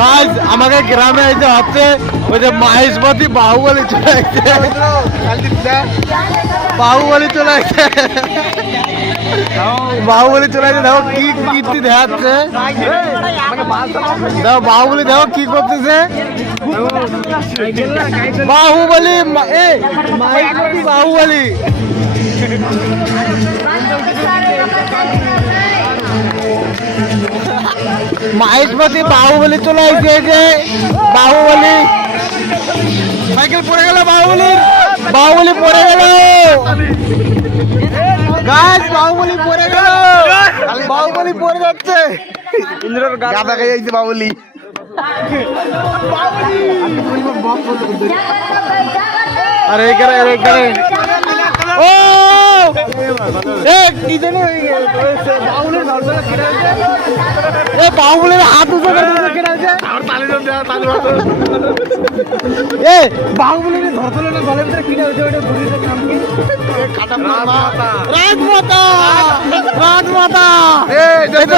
Guys আমাকে গ্রামে এই যে হচ্ছে ওই যে মহেশমতি বাহুবলী চলে আসছে, বাহুবলী চলে আসছে, বাহুবলী চলে আসছে। দেখো কি কীর্তি দেখাচ্ছে, দেখো বাহুবলী দেখো কি করতেছে। বাহুবলী বাহুবলী মহেশমতি বাহুবলী চলে আসছে, যে বাহুবলী সাইকেল পড়ে গেল, বাহুবলী পড়ে গেল গাছ, বাহুবলী পড়ে গেল, বাহুবলী পড়ে যাচ্ছে, ইন্দ্রর গাদা খেয়ে যাচ্ছে বাহুবলী। আরে এখানে ও কি জানি বাহুবলীর হাত উঁচু করে বাহুবলীর ধরতলের গলের ভিতরে কিনে হয়েছে ওইটা রাজমাতা, রাজমাতা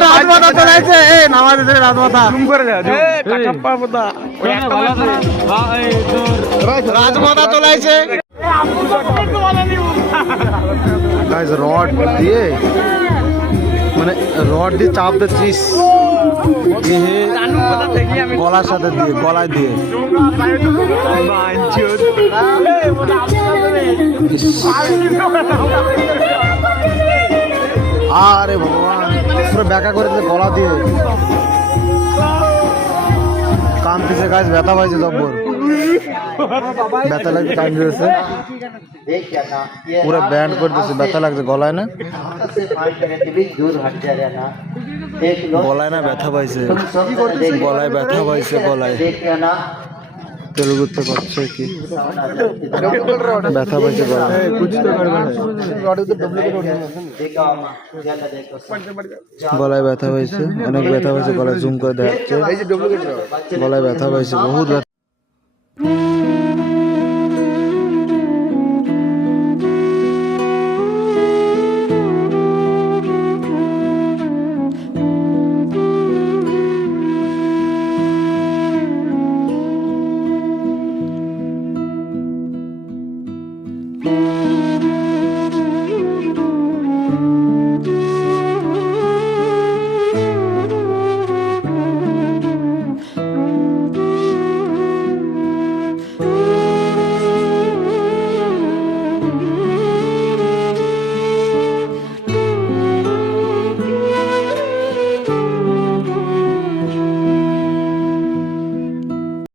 রাজমাতা চলে আসছে, নামাজ রাজমাতা রাজমাতা চলে আসছে। রড দিয়ে মানে রড দিয়ে চাপ দিচ্ছিস গলার সাথে দিয়ে, গলায় দিয়ে। আরে ভগবান, পুরো ব্যাকা করে দিলে গলা দিয়ে, কান পিছে গাছ ব্যথা পাইছে, জব্বর ব্যথা লাগছে, কান দিয়েছে পুরো ব্যান্ড করে দিচ্ছে, ব্যথা লাগছে গলায় না, গলায় না ব্যথা পাইছে, গলায় ব্যথা পাইছে, গলায় তেলুগুতে করছে কি ব্যথা পাইছে গলায়, গলায় ব্যথা পাইছে, অনেক ব্যথা পাইছে গলায়, জুম করে দেখাচ্ছে, গলায় ব্যথা পাইছে বহুত।